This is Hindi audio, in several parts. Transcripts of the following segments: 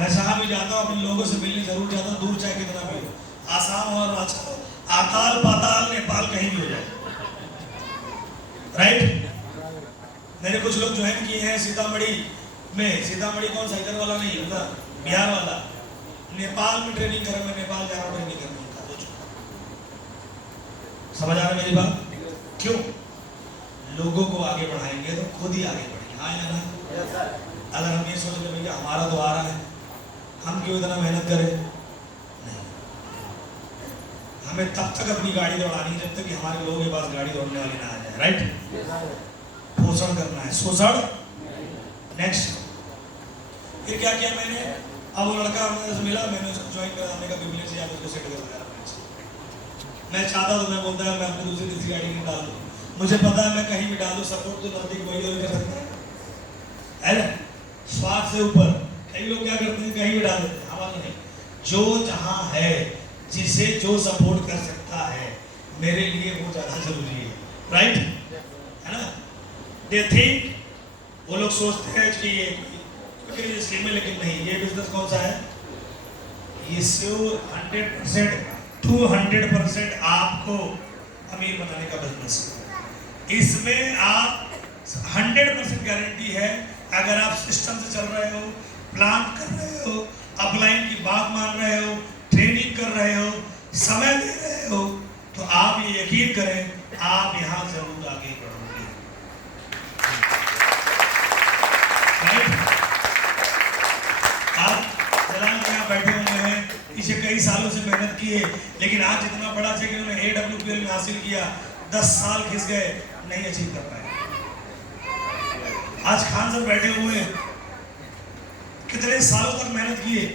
मैं जहाँ भी जाता हूँ अपने लोगों से मिलने जरूर जाता हूँ, दूर चाहे कितना भी हो, आसाम और आकाल पाताल नेपाल कहीं भी हो जाए, राइट। मेरे कुछ लोग ज्वाइन किए हैं सीतामढ़ी में, सीतामढ़ी कौन सा इधर वाला नहीं होता, बिहार वाला, नेपाल में ट्रेनिंग कर, मैं नेपाल जा रहा हूँ ट्रेनिंग करने का। समझ आ रहा है मेरी बात? क्यों? लोगों को आगे बढ़ाएंगे तो खुद ही आगे बढ़ेंगे, हाँ या ना? अगर हम ये सोच ले भैया हमारा तो आ रहा है, हम क्यों इतना मेहनत करें? नहीं, हमें तब तक अपनी गाड़ी दौड़ानी जब तक कि हमारे लोगों के पास गाड़ी दौड़ने वाली ना आ जाए, राइट। पोषण करना है, शोषण। नेक्स्ट, फिर क्या किया मैंने, अब वो लड़का मेरे से मिला, मैंने उसको ज्वाइन कराने का बिजनेस या उसको सेट कर दिया। मैं चाहता तो मैं बोलता है मैं अपनी दूसरी तीसरी गाड़ी नहीं डाल दूँ, मुझे पता है मैं कहीं भी डाल दूँ सपोर्ट तो नजदीक वही लोग कर सकते हैं, है ना? स्वार्थ से ऊपर कई लोग क्या करते हैं, कहीं भी डाल देते हैं, हमारा नहीं। जो जहाँ है, जिसे जो सपोर्ट कर सकता है, मेरे लिए वो ज़्यादा जरूरी है, राइट, है ना? दे थिंक, वो लोग सोचते हैं कि ये स्कीम है, लेकिन नहीं, ये बिजनेस कौन सा है, ये श्योर 100% 200% आपको अमीर बनाने का बिजनेस है। इसमें आप 100% गारंटी है, अगर आप सिस्टम से चल रहे हो, प्लान कर रहे हो, अपलाइन की बात मान रहे हो, ट्रेनिंग कर रहे हो, समय दे रहे हो, तो आप ये यकीन करें आप यहाँ जरूर आगे बढ़ोगे, राइट। आप जलाल यहाँ बैठे हुए हैं, पीछे कई सालों से मेहनत की है, लेकिन आज जितना बड़ा जगह उन्होंने AWPL में हासिल किया, 10 साल खिंच गए, नहीं अचीव कर पाए। आज खान सर बैठे हुए हैं, कितने सालों तक मेहनत की है।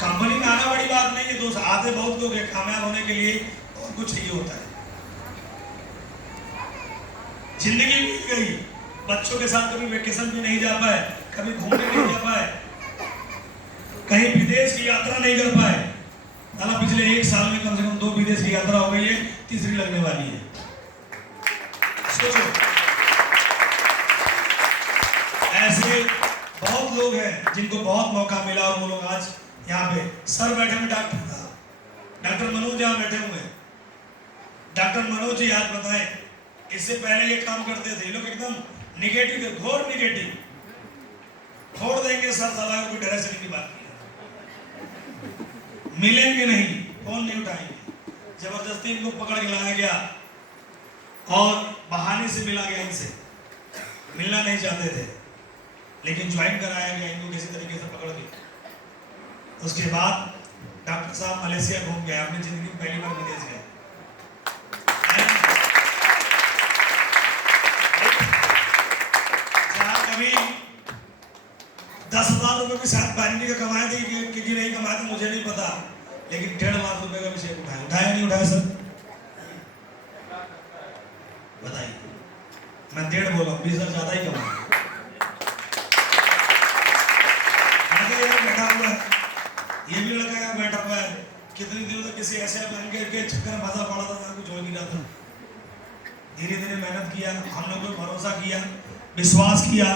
कंपनी में आना बड़ी बात नहीं है दोस्त, आते बहुत लोग हैं कामयाब होने के लिए, और कुछ चाहिए होता है। जिंदगी बीत गई, बच्चों के साथ कभी वेकेशन भी नहीं जा पाए, कभी घूमने नहीं जा पाए, कहीं विदेश की यात्रा नहीं कर पाए। ताला पिछले 1 साल में कम से कम 2 विदेश की यात्रा हो गई है, तीसरी लगने वाली है। सोचो, ऐसे बहुत लोग हैं जिनको बहुत मौका मिला, और वो लोग आज यहाँ पे सर बैठे हुए, डॉक्टर मनोज यहाँ बैठे हुए हैं। डॉक्टर मनोज जी आज बताएं, इससे पहले ये काम करते थे, लोग एकदम निगेटिव थे, घोर निगेटिव, छोड़ देंगे सर साला को, कोई डायरेक्शन की बात नहीं, मिलेंगे नहीं, फोन नहीं उठाएंगे। जबरदस्ती इनको पकड़ के लाया गया और बहाने से मिला गया, इनसे मिलना नहीं चाहते थे, लेकिन ज्वाइन कराया गया इनको किसी तरीके से पकड़ के। उसके बाद डॉक्टर साहब मलेशिया घूम गए, अपनी जिंदगी में पहली बार विदेश गए। जहाँ कभी 10,000 रुपए भी शायद बाइंडी का कमाए थे कि नहीं कमाए थे मुझे नहीं पता, लेकिन 1.5 लाख रुपए का भी शेयर उठाया नहीं उठाया सर? बताइए, मैं 1.5 बोला, 20,000 ज्यादा ही कमाया। बैठा हुआ है, ये भी लड़का यहाँ बैठा हुआ है, कितनी दिनों तक किसी ऐसे बैंक के चक्कर में फंसा पड़ा था, कुछ हो नहीं रहा था। धीरे धीरे मेहनत किया, हम लोगों को भरोसा किया, विश्वास किया,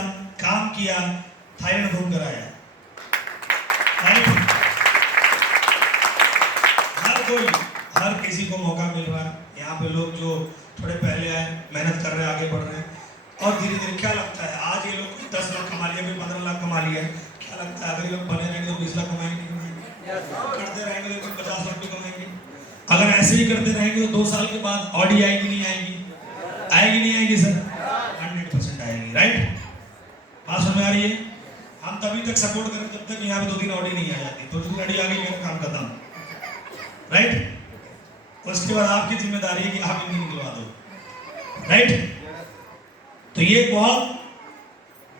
काम किया, थाईलैंड घूम कर आया। हर किसी को मौका मिल रहा है। यहाँ पे लोग जो थोड़े पहले आए, मेहनत कर रहे हैं, आगे बढ़ रहे हैं, और धीरे धीरे क्या लगता है, आज ये लोग 10 लाख कमा लिया, 15 लाख कमा लिया, क्या लगता है अगर ये लोग बने रहेंगे तो 20 लाख कमाएंगे, करते रहेंगे तो 50 लाख भी कमाएंगे। अगर ऐसे ही करते रहेंगे तो 2 साल के बाद ऑडी आएगी नहीं आएगी? आएगी नहीं आएगी सर? 100% आएगी, राइट। बात समझ आ रही है? हम तभी तक सपोर्ट करें जब तक यहाँ पे 2-3 ऑडी नहीं आ जाती, 2-3 गाड़ी आ गई मेरा काम खत्म, राइट। उसके बाद आपकी जिम्मेदारी है कि आप इनको निकलवा दो, राइट। तो ये बहुत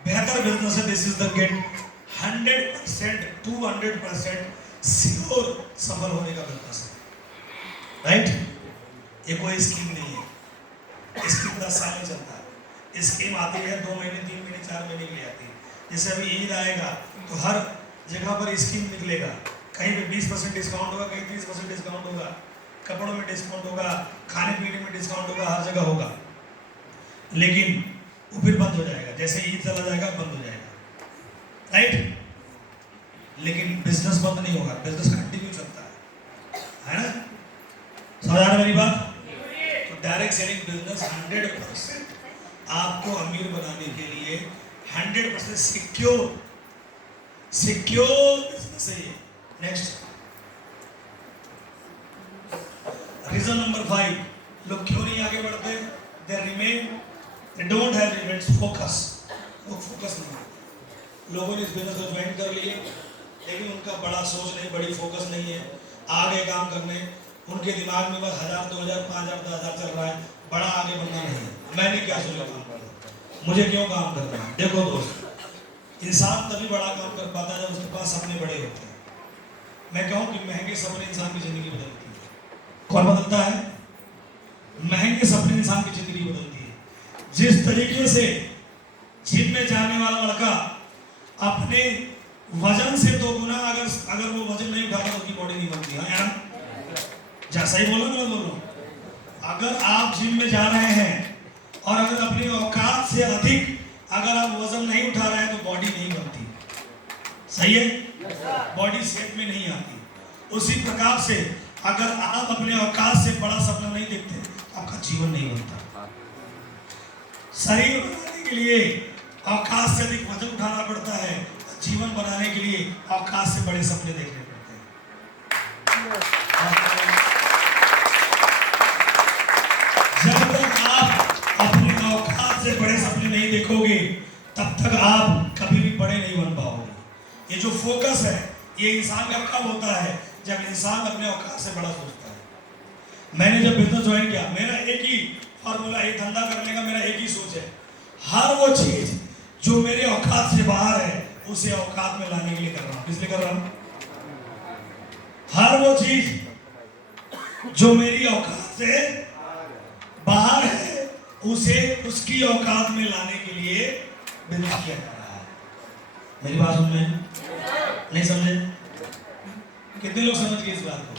बेहतर बिजनेस है, this is the gate 100% 200% sure सफल होने का बिजनेस है, राइट। ये कोई स्कीम नहीं है, स्कीम 10 साल में चलता है, स्कीम आती है 2 महीने 3 महीने 4 महीने के लिए आती है। जैसे अभी ईद आएगा तो हर जगह पर स्कीम निकलेगा, कहीं पे 20% डिस्काउंट होगा, कहीं 30% डिस्काउंट होगा, कपड़ों में डिस्काउंट होगा, खाने पीने में डिस्काउंट होगा, हर जगह होगा, लेकिन वो फिर बंद हो जाएगा, जैसे ईद चला जाएगा बंद हो जाएगा, राइट। लेकिन बिजनेस बंद नहीं होगा, बिजनेस कंटिन्यू चलता है ना? समझ आ रहा मेरी बात? तो डायरेक्ट सेलिंग बिजनेस 100% आपको अमीर बनाने के लिए 100% सिक्योर बिजनेस है ये। नेक्स्ट, रीजन नंबर 5, लोग क्यों नहीं आगे बढ़ते? They don't have events focus. लोग फोकस नहीं, लोगों ने इस बिजनेस को ज्वाइन कर लिए लेकिन उनका बड़ा सोच नहीं, बड़ी फोकस नहीं है आगे काम करने। उनके दिमाग में बस 1000, 2000, 5000, 10,000 चल रहा है, बड़ा आगे बढ़ना नहीं है। मैंने क्या सोचा काम करना, मुझे क्यों काम करना है? देखो दोस्त, इंसान तभी बड़ा काम कर पाता है जब उसके पास सपने बड़े होते हैं। मैं कहूँ कि महंगे सपने इंसान की जिंदगी बदलती है। कौन बदलता है? महंगे सपने इंसान की जिंदगी बदलती है। जिस तरीके से जिम में जाने वाला लड़का अपने वजन से 2 गुना अगर वो वजन नहीं उठाता तो उसकी बॉडी नहीं बनती है यार। जैसा ही बोलो मैं बोल रहा हूं, अगर आप जिम में जा रहे हैं और अगर अपनी औकात से अधिक अगर आप वजन नहीं उठा रहे हैं तो बॉडी नहीं बनती। सही है? बॉडी शेप में नहीं आती। उसी प्रकार से अगर आप अपने औकात से बड़ा सपना नहीं देखते तो आपका जीवन नहीं बनता। शरीर बनाने के लिए औकात से अधिक वजन उठाना पड़ता है, जीवन बनाने के लिए औकात से बड़े सपने देखने पड़ते हैं। जब तक आप अपने औकात से बड़े सपने नहीं देखोगे तब तक आप कभी भी बड़े नहीं बन पाओगे। ये जो फोकस है ये इंसान का कब होता है? जब इंसान अपने औकात से बड़ा सोचता है। मैंने जब बिजनेस ज्वाइन किया, मेरा एक ही फॉर्मूला, एक धंधा करने का मेरा एक ही सोच है, हर वो चीज जो मेरे औकात से बाहर है उसे औकात में लाने के लिए कर रहा हूं। किस लिए कर रहा हूं? हर वो चीज जो मेरी औकात से बाहर है उसे उसकी औकात में लाने के लिए बिजनेस किया जा रहा है। मेरी बात सुन रहे हैं? नहीं समझे? कितने लोग समझ गए इस बात को?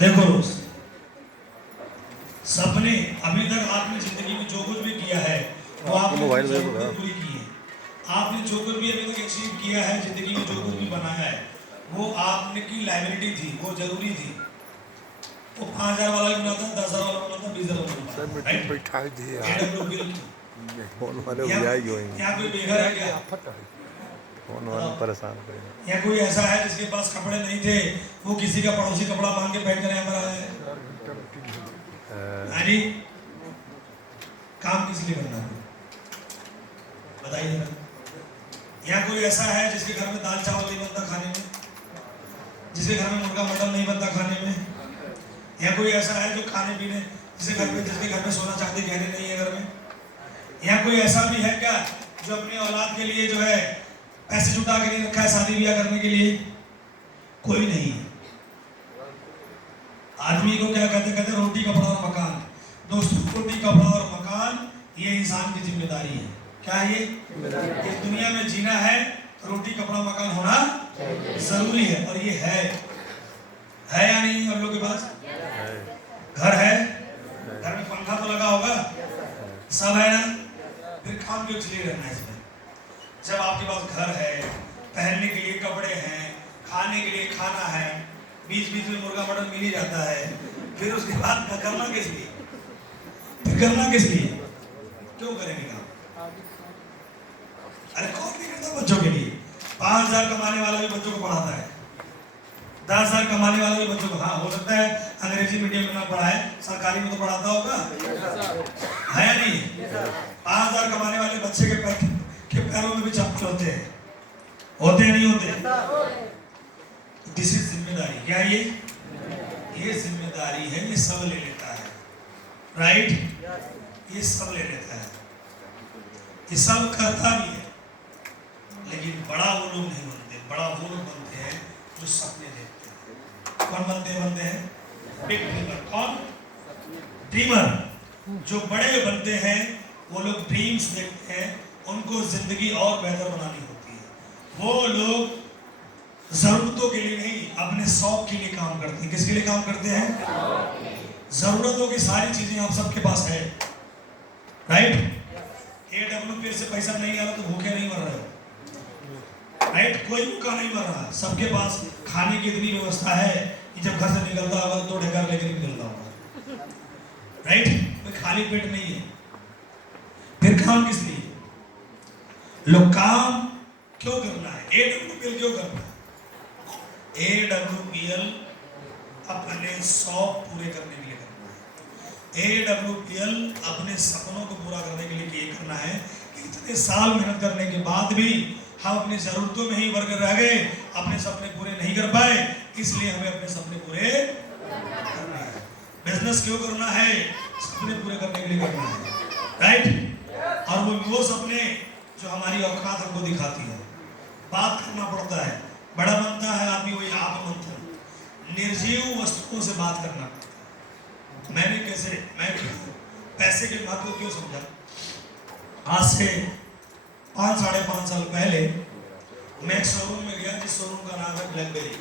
देखो दोस्त, सपने अभी तक आपने जिंदगी में जो कुछ भी किया है वो आपने पूरी की है। आपने जो कुछ भी अभी तक अचीव किया है, जिंदगी में जो कुछ भी बनाया है, वो आपने की लायबिलिटी थी, वो जरूरी थी। वो 5000 वाला भी बनाता, 10,000 वाला बनाता, 20,000 वाला बनाता। यहाँ कोई बेघर है क्या? परेशान या कोई ऐसा है जिसके पास कपड़े नहीं थे, वो किसी का पड़ोसी कपड़ा मांग के पहन कर यहाँ पर आया है? अरे काम किस लिए करना है बताइए जरा। या कोई ऐसा है जिसके घर में दाल चावल नहीं बनता खाने में, जिसके घर में मुर्गा मटन नहीं बनता खाने में? या कोई ऐसा है जो खाने पीने जिसके घर में सोना चांदी गहने नहीं है घर में? या कोई ऐसा भी है क्या जो अपनी औलाद के लिए जो है पैसे जुटा के नहीं रखा है शादी ब्याह करने के लिए? कोई नहीं है। आदमी को क्या कहते रोटी कपड़ा और मकान। दोस्तों, रोटी कपड़ा और मकान ये इंसान की जिम्मेदारी है। क्या है ये? इस दुनिया में जीना है तो रोटी कपड़ा मकान होना जरूरी है। और ये है या नहीं? हम लोग के पास घर है, घर में पंखा तो लगा होगा, सब है ना? फिर काम क्यों चलिए रहना है इसमें? जब आपके पास घर है, पहनने के लिए कपड़े हैं, खाने के लिए खाना है, बीच बीच में मुर्गा मटन मिल ही जाता है, फिर उसके बाद करना किस लिए? फिर करना किस लिए? क्यों करेंगे काम? अरे कौन नहीं करता बच्चों के लिए? 5,000 कमाने वाला भी बच्चों को पढ़ाता है, 10,000 कमाने वाला भी बच्चों को, हाँ हो सकता है अंग्रेजी मीडियम में ना पढ़ाए, सरकारी में तो पढ़ाता होगा, है या नहीं? 5,000 कमाने वाले बच्चे के पैरों में भी चप्पल होते हैं नहीं होते? दिस इज जिम्मेदारी। क्या ये जिम्मेदारी है, ये सब ले लेता है, राइट? ये सब ले लेता है, ये सब करता भी है, लेकिन बड़ा वो लोग नहीं बनते। बड़ा वो लोग बनते हैं जो सपने देखते हैं। कौन बनते हैं? Big dreamer. कौन? ड्रीमर। जो बड़े बनते हैं वो लोग ड्रीम्स देखते हैं, उनको जिंदगी और बेहतर बनानी होती है। वो लोग जरूरतों के लिए नहीं, अपने शौक के लिए काम करते हैं। किसके लिए काम करते हैं? जरूरतों की सारी चीजें आप सबके पास है, राइट? AWP से पैसा नहीं आ रहा तो भूखे नहीं मर रहे हो, राइट, कोई भूखा नहीं मर रहा, सबके पास खाने की इतनी व्यवस्था है कि जब घर से निकलता होगा तो 2 ढेकर लेकर निकलता होगा। राइट, कोई खाली पेट नहीं है। फिर काम किस लिए? लोग काम क्यों करना है? AWPL क्यों करना है? AWPL अपने शौक पूरे करने के लिए करना है। AWPL अपने सपनों को पूरा करने के लिए ये करना है कि इतने साल मेहनत करने के बाद भी हम अपनी जरूरतों में ही वर्ग रह गए, अपने सपने पूरे नहीं कर पाए, इसलिए हमें अपने सपने पूरे करना है। बिजनेस क्यों करना है? सपने पूरे करने के लिए करना है। राइट, और वो सपने जो हमारी औकात हमको दिखाती है। बात करना पड़ता है, बड़ा बनता है आदमी, वही आप मंथन निर्जीव वस्तुओं से बात करना पड़ता है। मैं पैसे के महत्व क्यों समझा? आज से 5 साढ़े 5 साल पहले मैं एक शोरूम में गया, जिस शोरूम का नाम है ब्लैकबेरी।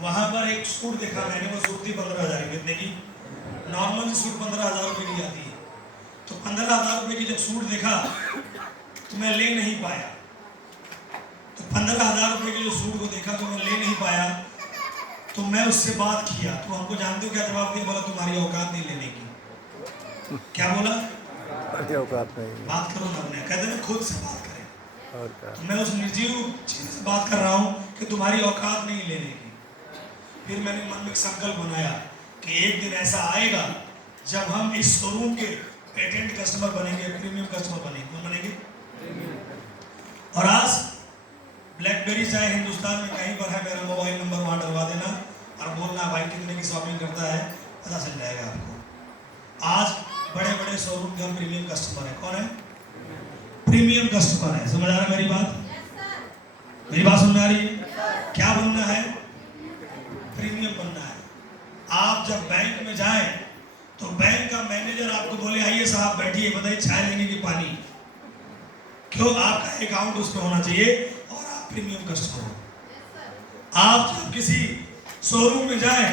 वहां पर एक सूट देखा मैंने, वो सूट थी 15,000 कितने की? नॉर्मल सूट 15,000 रुपए की आती है। तो 15,000 रुपए की जब सूट देखा तो मैं ले नहीं पाया। तो 15,000 रुपए के जो सूट को देखा तो मैं ले नहीं पाया। तो मैं उससे बात किया, तो हमको जानते हो क्या जवाब दिया? बोला तुम्हारी औकात नहीं लेने की। क्या बोला? औकात नहीं। बात करो ना, अपने कहते हैं खुद से बात करें। और क्या? तो मैं उस निर्जीव चीज से बात कर रहा हूँ कि तुम्हारी औकात नहीं लेने की। फिर मैंने मन में एक संकल्प बनाया कि एक दिन ऐसा आएगा जब हम इस शोरूम के पेटेंट कस्टमर बनेंगे, प्रीमियम कस्टमर बनेंगे। कौन बनेंगे? और आज ब्लैकबेरी चाहे हिंदुस्तान में कहीं पर है, मेरा मोबाइल नंबर वहां डलवा देना और बोलना भाई कितने की शॉपिंग करता है, पता चल जाएगा आपको। आज बड़े बड़े शोरूम के हम प्रीमियम कस्टमर है। कौन है? प्रीमियम कस्टमर है। समझ आ रहा है मेरी बात? मेरी बात समझ आ रही है? क्या बनना है? प्रीमियम बनना है। आप जब बैंक में जाएं तो बैंक का मैनेजर आपको बोले आइए साहब बैठिए, बताइए चाय लेंगे कि पानी? क्यों? आपका अकाउंट उस पर होना चाहिए और आप प्रीमियम कस्टमर हो। आप जब किसी शोरूम में जाएं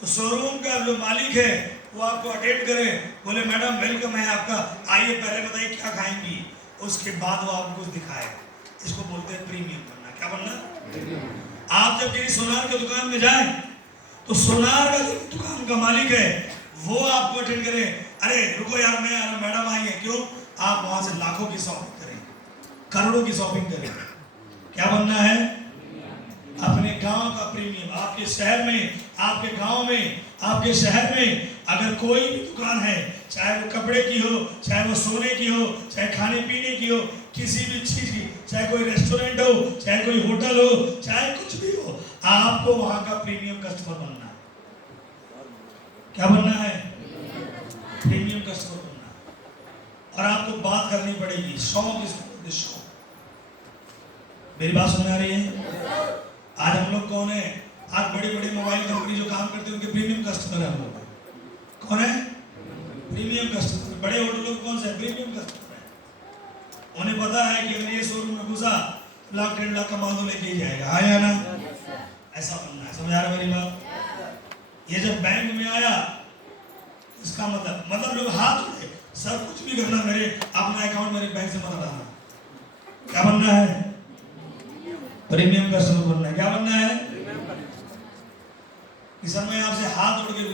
तो शोरूम का जो मालिक है वो आपको अटेंड करे, बोले मैडम वेलकम है आपका, आइए पहले बताइए क्या खाएंगी, उसके बाद वो आपको कुछ दिखाए। इसको बोलते हैं प्रीमियम बनना। क्या बनना? आप जब किसी सोनार की दुकान में जाएं तो सोनार का जो दुकान का मालिक है वो आपको अटेंड करे, अरे रुको यार मैं आ रहा, मैडम आई है। क्यों? आप वहां से लाखों की शॉपिंग करें, करोड़ों की शॉपिंग करें। क्या बनना है? अपने गांव का प्रीमियम। आपके शहर में, आपके गांव में, आपके शहर में अगर कोई भी दुकान है, चाहे वो कपड़े की हो, चाहे वो सोने की हो, चाहे खाने पीने की हो, किसी भी चीज की, चाहे कोई रेस्टोरेंट हो, चाहे कोई होटल हो, चाहे कुछ भी हो, आपको वहां का प्रीमियम कस्टमर बनना है। क्या बनना है? प्रीमियम कस्टमर बनना है। और आपको बात करनी पड़ेगी शौक इस शौक। मेरी बात सुन आ रही है? आज हम लोग कौन है? आज बड़ी बड़ी मोबाइल कंपनी जो काम करती है उनके प्रीमियम कस्टमर है हम लोग। कौन है? Premium customer. बड़े होटलों कौन से? प्रीमियम कस्टमर है। उन्हें पता है कि अगर ये शोरूम में घुसा लाख 1.5 लाख का माल तो लेके ही जाएगा। हाँ या ना? ऐसा बनना है। समझ आ रहा है मेरी बात? ये जब बैंक में आया इसका मतलब लोग हाथ उठे, सर कुछ भी करना, मेरे अपना अकाउंट मेरे बैंक से मत हटाना। क्या बनना है? प्रीमियम कस्टमर बनना है। क्या बनना है? इस समय आपसे हाथ जोड़ के